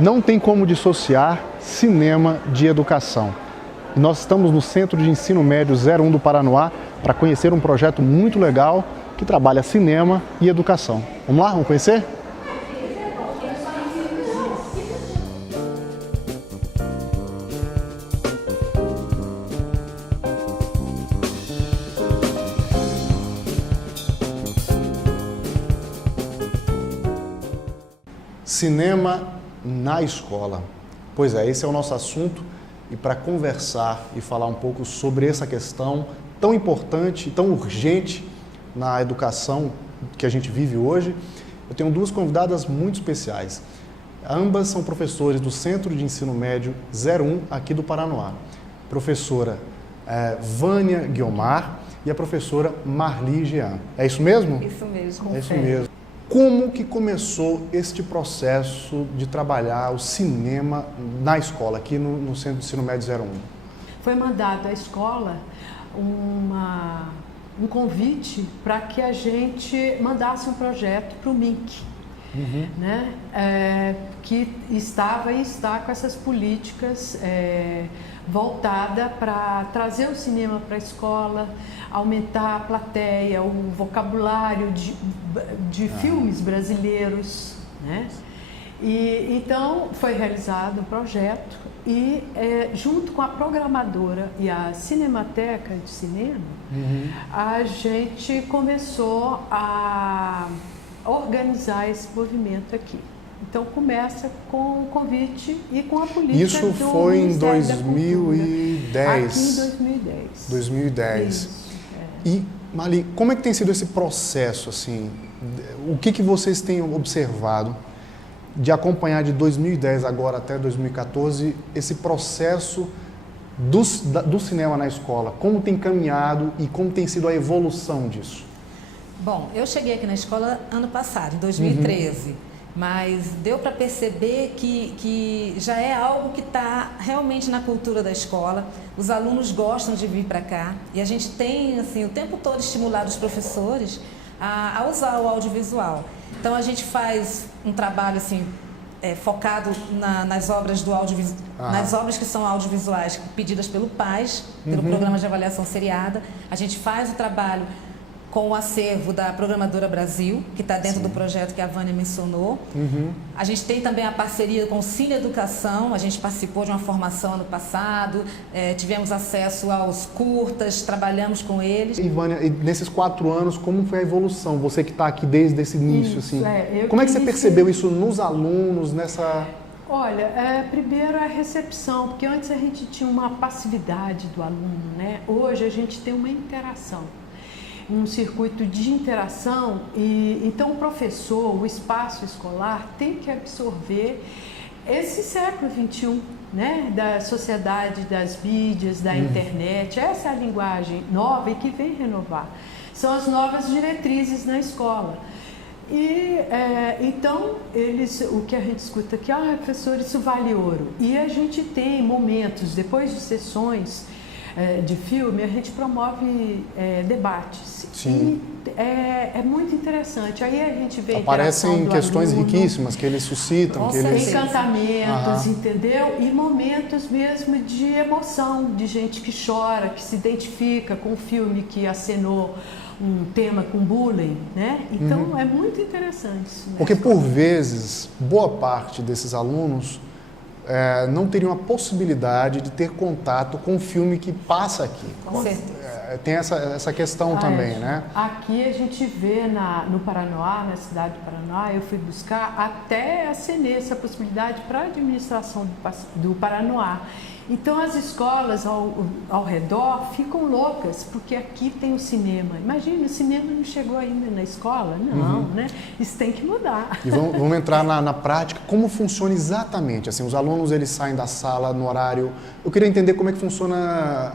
Não tem como dissociar cinema de educação. E nós estamos no Centro de Ensino Médio 01 do Paranoá para conhecer um projeto muito legal que trabalha cinema e educação. Vamos lá? Vamos conhecer? Cinema na escola. Pois é, esse é o nosso assunto e para conversar e falar um pouco sobre essa questão tão importante, tão urgente na educação que a gente vive hoje, eu tenho duas convidadas muito especiais. Ambas são professores do Centro de Ensino Médio 01 aqui do Paranoá. Professora Vânia Guiomar e a professora Marli Jean. É isso mesmo? Isso mesmo. É isso mesmo. Como que começou este processo de trabalhar o cinema na escola, aqui no Centro de Ensino Médio 01? Foi mandado à escola um convite para que a gente mandasse um projeto para o MINC, né? Que estava e está com essas políticas voltada para trazer o cinema para a escola, aumentar a plateia, o vocabulário de filmes brasileiros, né? E então foi realizado um projeto e junto com a programadora e a Cinemateca de Cinema, a gente começou a organizar esse movimento aqui. Então começa com o convite e com a política. Isso foi em 2010. Aqui em 2010. 2010. Isso, E, Marli, como é que tem sido esse processo, assim? O que vocês têm observado de acompanhar de 2010 agora até 2014 esse processo do cinema na escola? Como tem caminhado e como tem sido a evolução disso? Bom, eu cheguei aqui na escola ano passado, em 2013, mas deu para perceber que já é algo que está realmente na cultura da escola. Os alunos gostam de vir para cá e a gente tem, assim, o tempo todo estimulado os professores a usar o audiovisual. Então a gente faz um trabalho assim focado nas obras do nas obras que são audiovisuais pedidas pelo PAS, pelo Programa de Avaliação Seriada. A gente faz o trabalho com o acervo da Programadora Brasil, que está dentro do projeto que a Vânia mencionou. A gente tem também a parceria com o Cine Educação, a gente participou de uma formação ano passado, tivemos acesso aos curtas, trabalhamos com eles. E Vânia, nesses 4 anos, como foi a evolução? Você que está aqui desde esse início, Isso, assim, como é que você percebeu isso nos alunos, nessa... Olha, primeiro a recepção, porque antes a gente tinha uma passividade do aluno, né? Hoje a gente tem uma interação, um circuito de interação e então o professor, o espaço escolar tem que absorver esse século XXI, né, da sociedade, das mídias, da internet. Essa é a linguagem nova e que vem renovar. São as novas diretrizes na escola. E então o que a gente escuta aqui, professor, isso vale ouro. E a gente tem momentos, depois de sessões de filme, a gente promove debates. Sim. E é muito interessante. Aí a gente vê aparecem questões aluno, riquíssimas que eles suscitam, que eles... encantamentos, entendeu? E momentos mesmo de emoção, de gente que chora, que se identifica com o filme que acenou um tema com bullying, né? Então é muito interessante isso, né? Porque por vezes, boa parte desses alunos não teriam a possibilidade de ter contato com o filme que passa aqui. Com certeza. Tem essa questão também, né? Aqui a gente vê no Paranoá, na cidade do Paranoá, eu fui buscar até acender essa possibilidade para a administração do Paranoá. Então as escolas ao redor ficam loucas, porque aqui tem o cinema. Imagina, o cinema não chegou ainda na escola? Não, né? Isso tem que mudar. E vamos entrar na prática, como funciona exatamente? Assim, os alunos, eles saem da sala no horário... Eu queria entender como é que funciona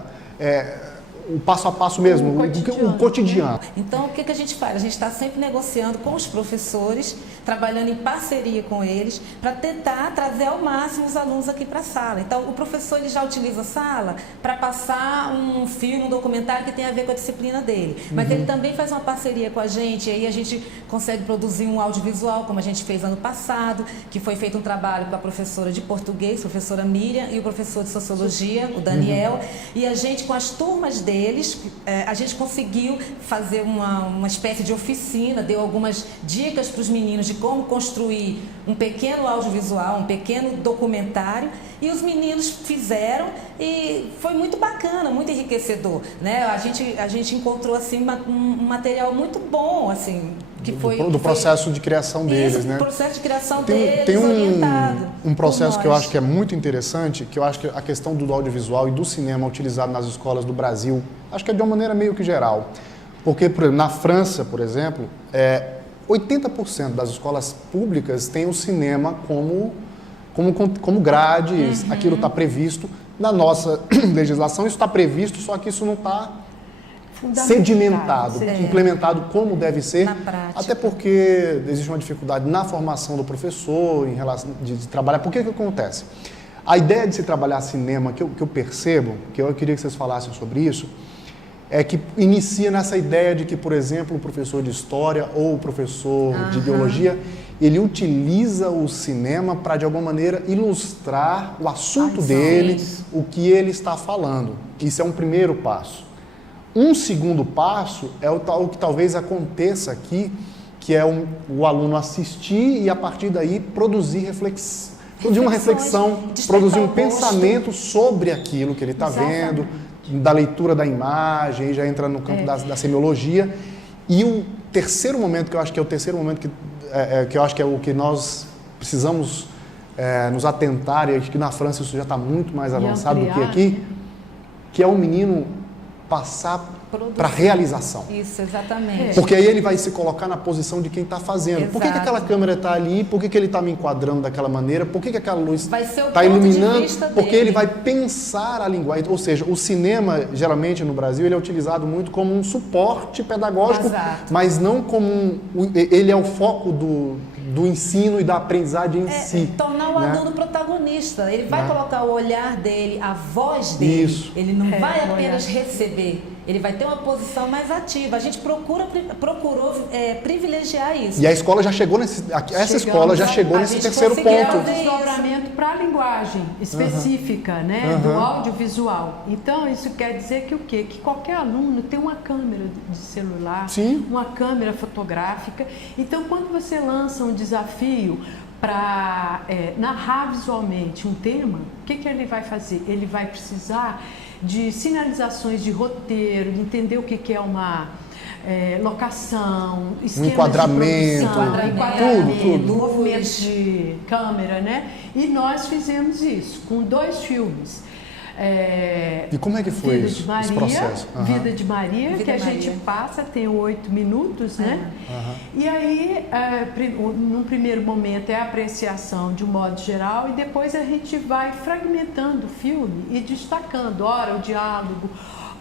o passo a passo mesmo, o cotidiano. Então, o que a gente faz? A gente está sempre negociando com os professores, trabalhando em parceria com eles, para tentar trazer ao máximo os alunos aqui para a sala. Então, o professor ele já utiliza a sala para passar um filme, um documentário que tem a ver com a disciplina dele. Mas ele também faz uma parceria com a gente, e aí a gente consegue produzir um audiovisual, como a gente fez ano passado, que foi feito um trabalho com a professora de português, professora Miriam, e o professor de sociologia, o Daniel, e a gente, com as turmas deles, a gente conseguiu fazer uma espécie de oficina, deu algumas dicas para os meninos de como construir um pequeno audiovisual, um pequeno documentário, e os meninos fizeram e foi muito bacana, muito enriquecedor, né? A gente encontrou assim um material muito bom, assim, que do processo de criação deles, né? O processo de criação deles, tem orientado um processo que eu acho que é muito interessante, que eu acho que a questão do audiovisual e do cinema utilizado nas escolas do Brasil, acho que é de uma maneira meio que geral. Porque, por exemplo, na França, por exemplo, 80% das escolas públicas têm o cinema como grade, aquilo está previsto. Na nossa legislação isso está previsto, só que isso não está sedimentado, implementado como deve ser, até porque existe uma dificuldade na formação do professor, em relação de trabalhar. Por que acontece? A ideia de se trabalhar cinema, que eu percebo, que eu queria que vocês falassem sobre isso, é que inicia nessa ideia de que, por exemplo, o professor de história ou o professor de biologia, ele utiliza o cinema para, de alguma maneira, ilustrar o assunto dele, o que ele está falando. Isso é um primeiro passo. Um segundo passo é o que talvez aconteça aqui, que é o aluno assistir e, a partir daí, produzir uma reflexão, produzir um pensamento sobre aquilo que ele está vendo, da leitura da imagem, já entra no campo da semiologia. E o terceiro momento, que eu acho que é o terceiro momento que eu acho que é o que nós precisamos nos atentar, e que na França isso já está muito mais avançado do que aqui, que é o menino passar para a realização. Isso, exatamente. Porque aí ele vai se colocar na posição de quem está fazendo. Exato. Por que aquela câmera está ali? Por que ele está me enquadrando daquela maneira? Por que aquela luz está iluminando? Porque ele vai pensar a linguagem. Ou seja, o cinema, geralmente no Brasil, ele é utilizado muito como um suporte pedagógico, mas não como ele é o foco do ensino e da aprendizagem em si. Tornar o aluno protagonista. Ele vai colocar o olhar dele, a voz dele. Isso. Ele não vai apenas receber. Ele vai ter uma posição mais ativa. A gente procurou privilegiar isso. E a escola já chegou nesse terceiro ponto. É um desdobramento para a linguagem específica, né, do audiovisual. Então, isso quer dizer que o quê? Que qualquer aluno tem uma câmera de celular, uma câmera fotográfica. Então, quando você lança um desafio para narrar visualmente um tema, o que ele vai fazer? Ele vai precisar de sinalizações de roteiro, de entender o que é uma locação, um enquadramento, tudo. Movimento de câmera, né? E nós fizemos isso com 2 filmes. E como é que foi esse processo? Vida de Maria, que a gente passa, tem 8 minutos, né? E aí, num primeiro momento é a apreciação de um modo geral, e depois a gente vai fragmentando o filme e destacando, ora o diálogo,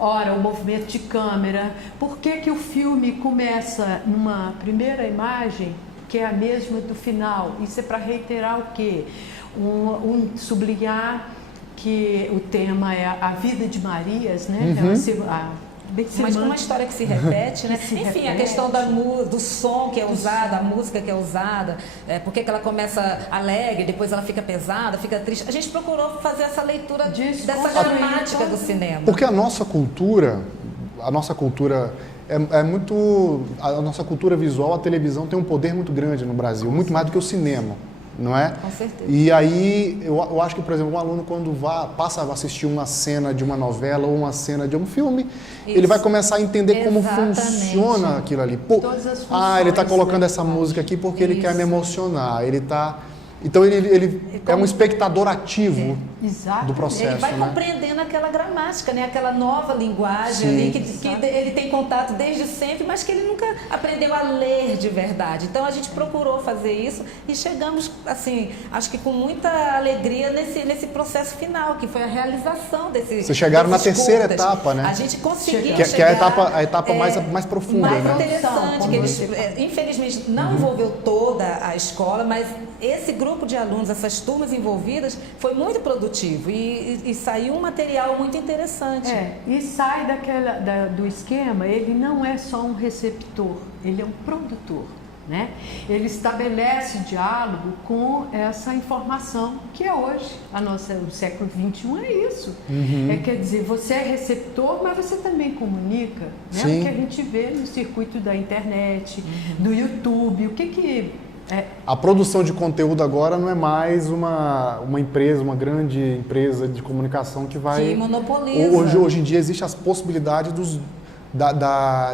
ora o movimento de câmera. Por que o filme começa numa primeira imagem, que é a mesma do final? Isso é para reiterar o quê? Sublinhar que o tema é a vida de Marias, né? Mas uma história que se repete, né? Enfim, a questão do som que é usado, a música que é usada, por que ela começa alegre, depois ela fica pesada, fica triste. A gente procurou fazer essa leitura dessa gramática do cinema. Porque a nossa cultura é muito... A nossa cultura visual, a televisão tem um poder muito grande no Brasil, muito mais do que o cinema. Não é? Com certeza. E aí, eu acho que, por exemplo, um aluno quando passa a assistir uma cena de uma novela ou uma cena de um filme, ele vai começar a entender como funciona aquilo ali. Ele está colocando essa música aqui porque ele quer me emocionar, ele está Então ele é um espectador ativo do processo. Ele vai né? compreendendo aquela gramática, né? Aquela nova linguagem ali que ele tem contato desde sempre, mas que ele nunca aprendeu a ler de verdade. Então a gente procurou fazer isso e chegamos, assim, acho que com muita alegria nesse processo final, que foi a realização desse. Vocês chegaram na terceira etapa, né? A gente conseguiu que é a etapa mais profunda, mais né? interessante, que eles, infelizmente não envolveu toda a escola, mas esse grupo de alunos, essas turmas envolvidas, foi muito produtivo e saiu um material muito interessante. E sai do esquema, ele não é só um receptor, ele é um produtor. Né? Ele estabelece diálogo com essa informação que é hoje, o século XXI é isso. Quer dizer, você é receptor, mas você também comunica, né? O que a gente vê no circuito da internet, do YouTube, o que A produção de conteúdo agora não é mais uma empresa, uma grande empresa de comunicação que vai... Que monopoliza. Hoje em dia existem as possibilidades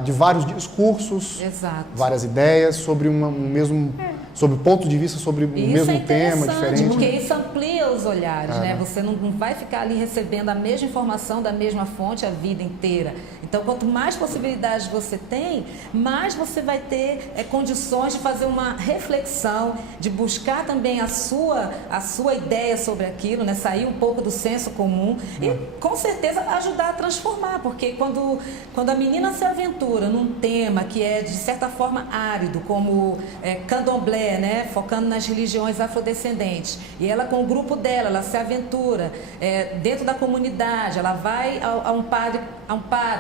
de vários discursos, várias ideias sobre sobre ponto de vista, sobre o mesmo tema diferente. Porque isso amplia os olhares, né? Você não vai ficar ali recebendo a mesma informação da mesma fonte a vida inteira. Então, quanto mais possibilidades você tem, mais você vai ter condições de fazer uma reflexão, de buscar também a sua ideia sobre aquilo, né? Sair um pouco do senso comum e, com certeza, ajudar a transformar, porque quando a menina se aventura num tema que é, de certa forma, árido, como candomblé, né? Focando nas religiões afrodescendentes, e ela, com o grupo dela, ela se aventura dentro da comunidade, ela vai a um padre,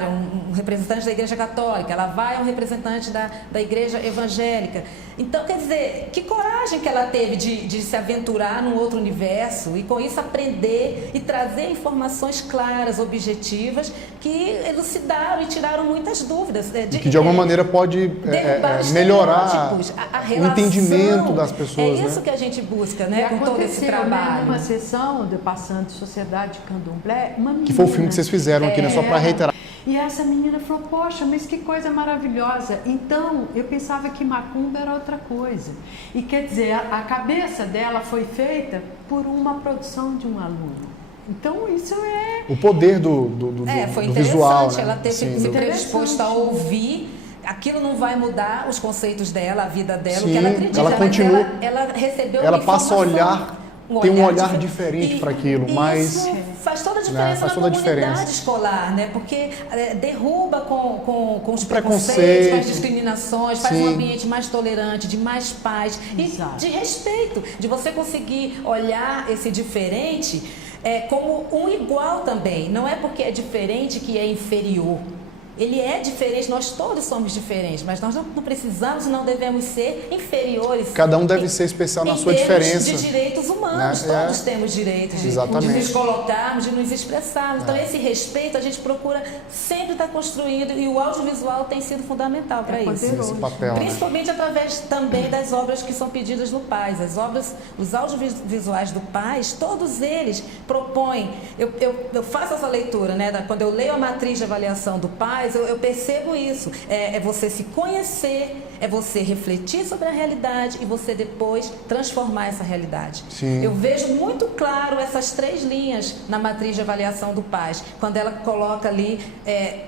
um representante da Igreja Católica, ela vai a um representante da Igreja Evangélica. Então, quer dizer, que coragem que ela teve de se aventurar num outro universo e, com isso, aprender e trazer informações claras, objetivas, que elucidaram e tiraram muitas dúvidas. Que, de alguma maneira, pode melhorar o entendimento das pessoas. É isso, né? Que a gente busca, né, com todo esse trabalho. Numa sessão do Passando Sociedade Candomblé, uma menina... Que foi o filme que vocês fizeram aqui, né? Só para reiterar. E essa menina falou, poxa, mas que coisa maravilhosa. Então, eu pensava que macumba era outra coisa. E quer dizer, a cabeça dela foi feita por uma produção de um aluno. Então, isso é... O poder do foi visual, né? Ela ter se predisposto a ouvir. Aquilo não vai mudar os conceitos dela, a vida dela, o que ela acredita. Ela continua... Ela recebeu ela passa a olhar... Tem um olhar diferente para aquilo, mas... Isso faz toda a diferença na comunidade escolar, né? Porque derruba com os preconceitos, com as discriminações, faz um ambiente mais tolerante, de mais paz e de respeito, de você conseguir olhar esse diferente como um igual também. Não é porque é diferente que é inferior. Ele é diferente, nós todos somos diferentes, mas nós não precisamos e não devemos ser inferiores. Cada um deve ser especial na sua diferença. De direitos humanos, né? Todos temos direitos de nos colocarmos, de nos expressarmos. Então, esse respeito a gente procura sempre estar construindo, e o audiovisual tem sido fundamental para isso. Esse papel, principalmente através também das obras que são pedidas no PAS. Os audiovisuais do PAS, todos eles propõem. Eu faço essa leitura, né? Quando eu leio a matriz de avaliação do PAS, eu percebo isso. É você se conhecer, é você refletir sobre a realidade e você depois transformar essa realidade. Eu vejo muito claro essas 3 linhas na matriz de avaliação do PAS, quando ela coloca ali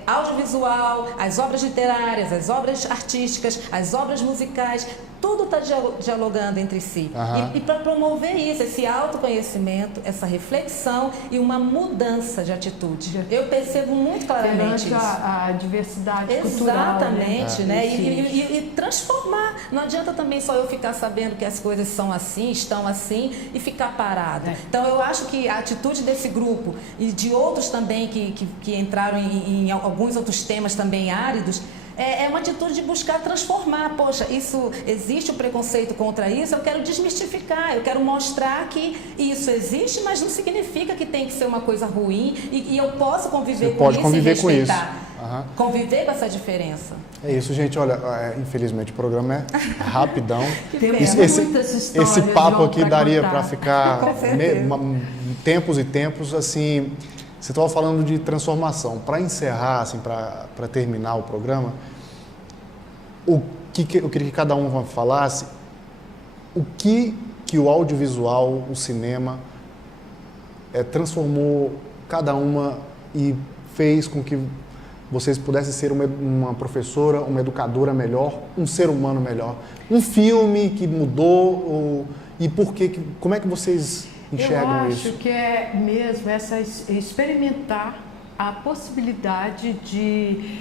audiovisual, as obras literárias, as obras artísticas, as obras musicais, tudo está dialogando entre si. E para promover isso, esse autoconhecimento, essa reflexão e uma mudança de atitude. Eu percebo muito claramente isso. A diversidade cultural. Exatamente, né? E transformar. Não adianta também só eu ficar sabendo que as coisas são assim, estão assim, e ficar parado. Então, eu acho que a atitude desse grupo e de outros também que entraram em alguns outros temas também áridos, é uma atitude de buscar transformar. Poxa, existe o preconceito contra isso, eu quero desmistificar, eu quero mostrar que isso existe, mas não significa que tem que ser uma coisa ruim e eu posso conviver com isso e respeitar. Conviver com essa diferença. É isso, gente. Olha, infelizmente o programa é rapidão. Esse papo aqui daria para ficar tempos e tempos. Assim, você estava falando de transformação. Para encerrar, assim, para terminar o programa, eu queria que cada um falasse o que que o audiovisual, o cinema, transformou cada uma e fez com que vocês pudessem ser uma professora, uma educadora melhor, um ser humano melhor? Um filme que mudou, e por quê? Como é que vocês enxergam isso? Eu acho que é mesmo experimentar a possibilidade de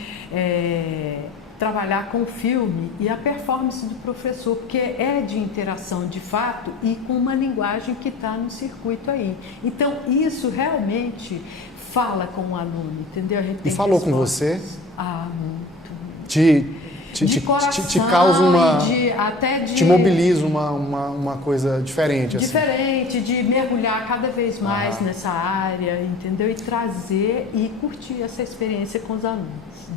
trabalhar com o filme e a performance do professor, porque é de interação de fato e com uma linguagem que está no circuito aí. Então, isso realmente fala com o aluno, entendeu? E falou com você? Muito. De coração, te causa uma... te mobiliza uma coisa diferente. Diferente, assim. De mergulhar cada vez mais nessa área, entendeu? E trazer e curtir essa experiência com os alunos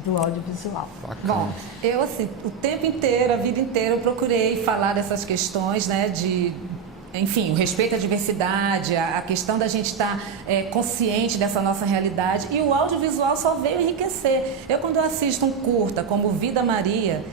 do audiovisual. Bacana. Bom, eu assim, o tempo inteiro, a vida inteira, eu procurei falar dessas questões, né, enfim, o respeito à diversidade, a questão da gente estar consciente dessa nossa realidade, e o audiovisual só veio enriquecer. Quando eu assisto um curta como Vida Maria,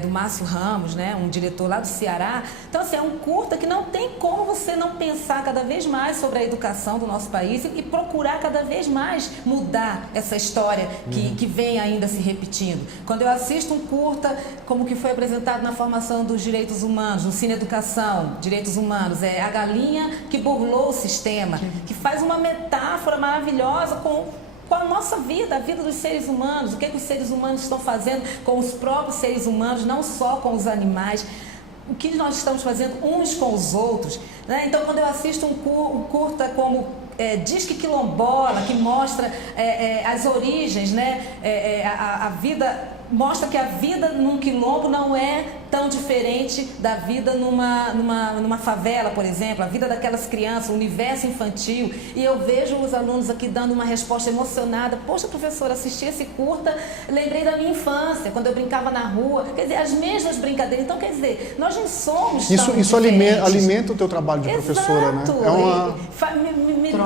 do Márcio Ramos, né, um diretor lá do Ceará, então assim, é um curta que não tem como você não pensar cada vez mais sobre a educação do nosso país e procurar cada vez mais mudar essa história que vem ainda se repetindo. Quando eu assisto um curta como que foi apresentado na formação dos direitos humanos, no Cine Educação, direitos humanos, a galinha que burlou o sistema, que faz uma metáfora maravilhosa com a nossa vida, a vida dos seres humanos, o que os seres humanos estão fazendo com os próprios seres humanos, não só com os animais, o que nós estamos fazendo uns com os outros, né? Então, quando eu assisto um curta como Disque Quilombola, que mostra as origens, né? A vida, mostra que a vida num quilombo não é tão diferente da vida numa favela, por exemplo, a vida daquelas crianças, o universo infantil, e eu vejo os alunos aqui dando uma resposta emocionada. Poxa, professora, assisti esse curta, lembrei da minha infância, quando eu brincava na rua, quer dizer, as mesmas brincadeiras. Então, quer dizer, nós não somos tão isso diferentes. alimenta o teu trabalho de professora, né?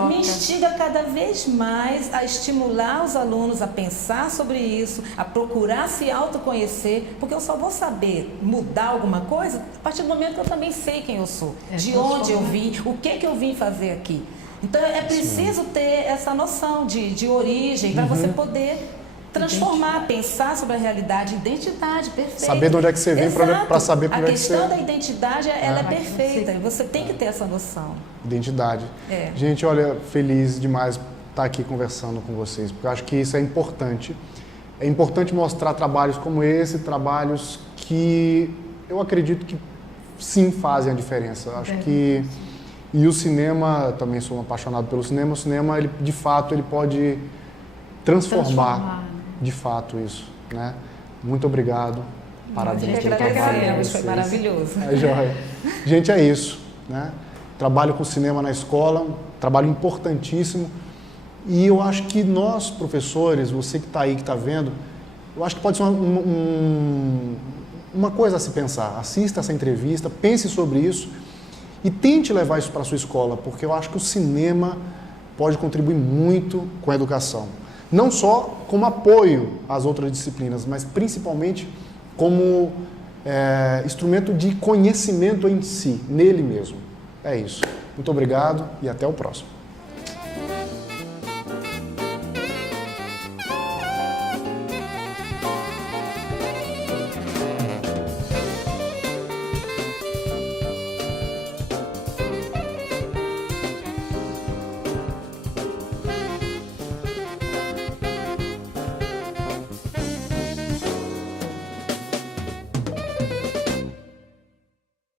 Me instiga cada vez mais a estimular os alunos a pensar sobre isso, a procurar se autoconhecer, porque eu só vou saber mudar alguma coisa a partir do momento que eu também sei quem eu sou, de onde eu vim, o que eu vim fazer aqui. Então é preciso ter essa noção de origem para você poder transformar, pensar sobre a realidade, identidade, perfeito. Saber de onde é que você vem para saber para onde é que você... A questão da identidade, ela é perfeita, e você tem que ter essa noção. Identidade. Gente, olha, feliz demais estar aqui conversando com vocês, porque eu acho que isso é importante. É importante mostrar trabalhos como esse, trabalhos que eu acredito que sim fazem a diferença. Eu acho que... E o cinema, também sou um apaixonado pelo cinema, o cinema, ele, de fato, ele pode transformar de fato isso, né? Muito obrigado. Parabéns pelo trabalho de vocês. Foi maravilhoso. É joia. Gente, é isso, né? Trabalho com cinema na escola, um trabalho importantíssimo. E eu acho que nós, professores, você que está aí, que está vendo, eu acho que pode ser uma coisa a se pensar. Assista essa entrevista, pense sobre isso e tente levar isso para a sua escola, porque eu acho que o cinema pode contribuir muito com a educação. Não só como apoio às outras disciplinas, mas principalmente como instrumento de conhecimento em si, nele mesmo. É isso. Muito obrigado e até o próximo.